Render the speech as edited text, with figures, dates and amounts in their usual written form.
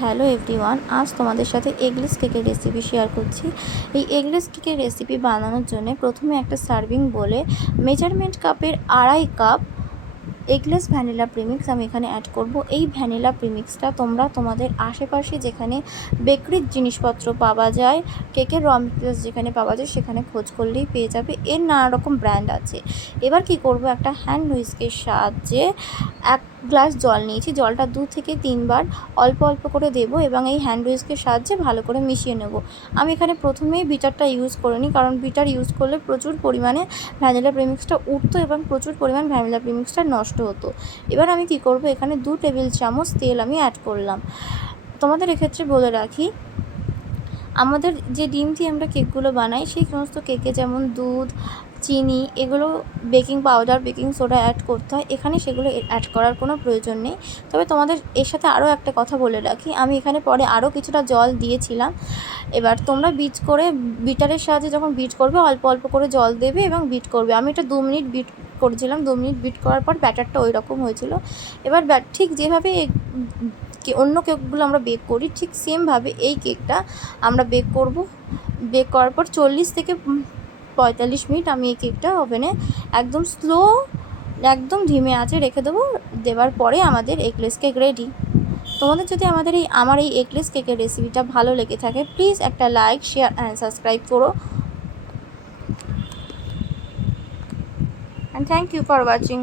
Hello everyone, আজ তোমাদের সাথে এগলেস কেকের রেসিপি শেয়ার করছি। এই এগলেস কেকের রেসিপি বানানোর জন্য প্রথমে একটা সার্ভিং বলে মেজারমেন্ট কাপের 2.5 কাপ এগলেস ভ্যানিলা প্রিমিক্স আমি এখানে অ্যাড করব। এই ভ্যানিলা প্রিমিক্সটা তোমরা তোমাদের আশেপাশে যেখানে বেকারির জিনিসপত্র পাওয়া যায়, কেকের র মেটেরিয়ালস যেখানে পাওয়া যায় সেখানে খোঁজ করলেই পেয়ে যাবে। এর নানা রকম ব্র্যান্ড আছে। এবার কি করব, একটা হ্যান্ড হুইস্কের সাহায্যে 1 গ্লাস জল নিয়েছি, জলটা 2 থেকে 3 বার অল্প অল্প করে দেবো এবং এই হ্যান্ড হুইস্কের সাহায্যে ভালো করে মিশিয়ে নেব। আমি এখানে প্রথমেই বিটারটা ইউজ করিনি, কারণ বিটার ইউজ করলে প্রচুর পরিমাণে ভ্যানিলা প্রিমিক্সটা উঠতো এবং প্রচুর পরিমাণ ভ্যানিলা প্রিমিক্সটা নষ্ট হতো। এবার আমি কি করব, এখানে 2 টেবিল চামচ তেল আমি অ্যাড করলাম। তোমাদের এক্ষেত্রে বলে রাখি, আমাদের যে ডিম দিয়ে আমরা কেকগুলো বানাই সেই সমস্ত কেকে যেমন দুধ, চিনি, এগুলো baking powder, baking soda add করতে হয়। এখানে সেগুলো অ্যাড করার কোনো প্রয়োজন নেই। তবে তোমাদের এর সাথে আরও একটা কথা বলে রাখি, আমি এখানে পরে আরও কিছুটা জল দিয়েছিলাম। এবার তোমরা বিটারের সাহায্যে যখন বিট করবে অল্প অল্প করে জল দেবে এবং বিট করবে। আমি এটা 2 মিনিট বিট করেছিলাম। 2 মিনিট বিট করার পর ব্যাটারটা ওই রকম হয়েছিল। এবার ঠিক যেভাবে অন্য কেকগুলো আমরা বেক করি ঠিক সেমভাবে এই কেকটা আমরা বেক করব। বেক করার পর 40 থেকে 45 মিনিট আমি এই কেকটা ওভেনে একদম একদম ধিমে আঁচে রেখে দেবো। দেওয়ার পরে আমাদের এগলেস কেক রেডি। তোমাদের যদি আমার এই এগলেস কেকের রেসিপিটা ভালো লেগে থাকে, প্লিজ একটা লাইক, শেয়ার অ্যান্ড সাবস্ক্রাইব করো। And thank you for watching.